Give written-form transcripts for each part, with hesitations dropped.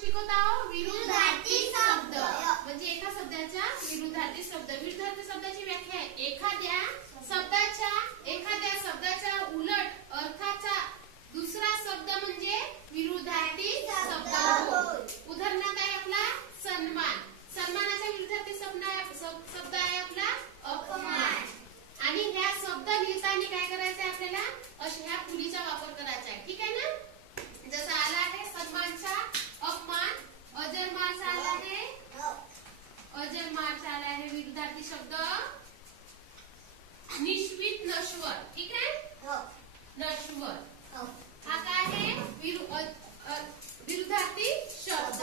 शिकवत आहोत विरुद्धार्थी शब्द म्हणजे एका शब्दाच्या विरुद्धार्थी शब्द. विरुद्धार्थी शब्दाची व्याख्या आहे एखाद्या शब्दाच्या उलट अर्थाचा दुसरा शब्द म्हणजे विरुद्धार्थी शब्द. उदाहरणार्थ आहे आपला सन्मान. सन्मानाचा विरुद्धार्थी शब्द आहे आपला अपमान. आणि ह्या शब्द लिहिताना काय करायचं आहे आपल्याला अशा ह्या फुलीचा वापर करायचा आहे. ठीक आहे ना. जसा आला आहे सन्मानचा अपमान. अजरमारचा आला आहे विरुद्धार्थी शब्द निश्वित नश्वर. ठीक आहे नश्वर. हा काय आहे विरुद्धार्थी शब्द.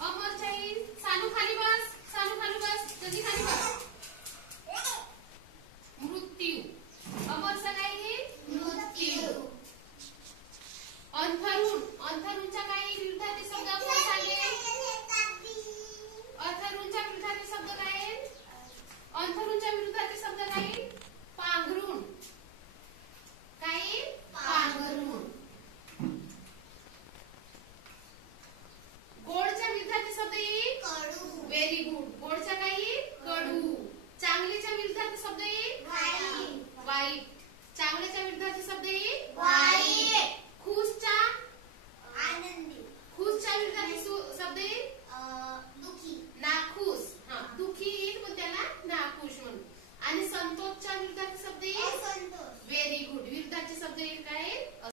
अमरचाही सानू खाली बस जल्दी खाली बस. मृत्यू. अमरचा काय आहे मृत्यू. अंथरुणचा काय